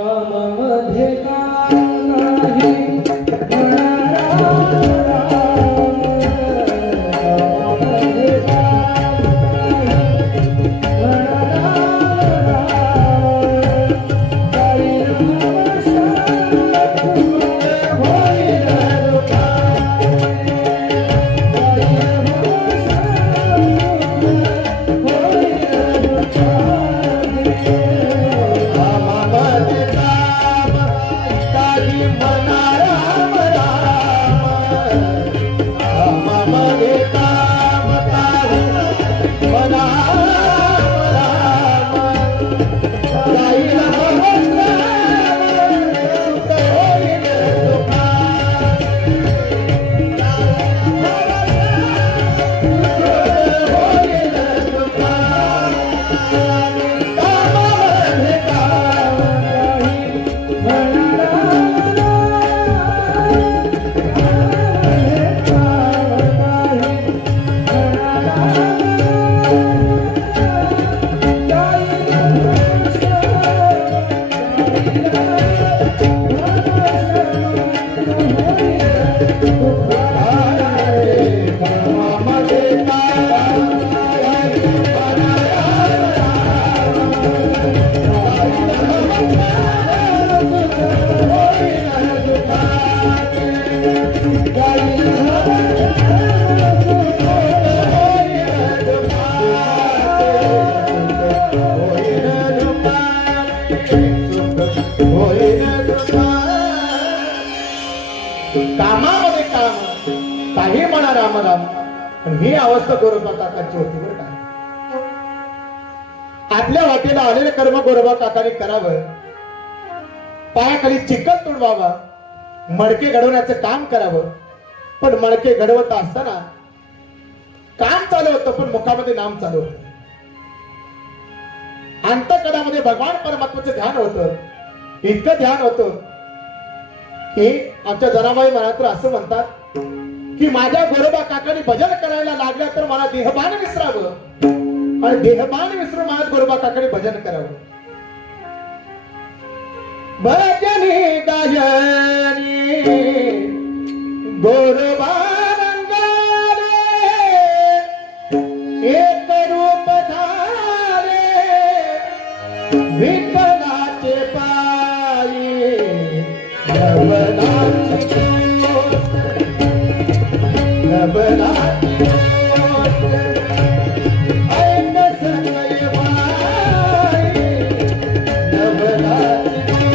मध्ये नाही कामामध्ये काम काही म्हणा राम राम, पण ही अवस्था गोरोबा काकांची होती बरं का. आपल्या वाटेला आलेले कर्म गोरोबा काकाने करावं, पायाखाली चिखल तुडवावा, मडके घडवण्याचं काम करावं. पण मडके घडवत असताना काम चालू होतं, पण मुखामध्ये नाम चालू होतं. अंतःकरणामध्ये भगवान परमात्म्याचं ध्यान होतं. इतकं ध्यान होतं की आमच्या जनाबाई मला तर असं म्हणतात की माझ्या गोरोबा काकाने भजन करायला लागल्या तर मला देहभान विसरावं आणि देहभान विसरून माझ्या गोरोबा काकाने भजन करावं. भजनी गायनी गोर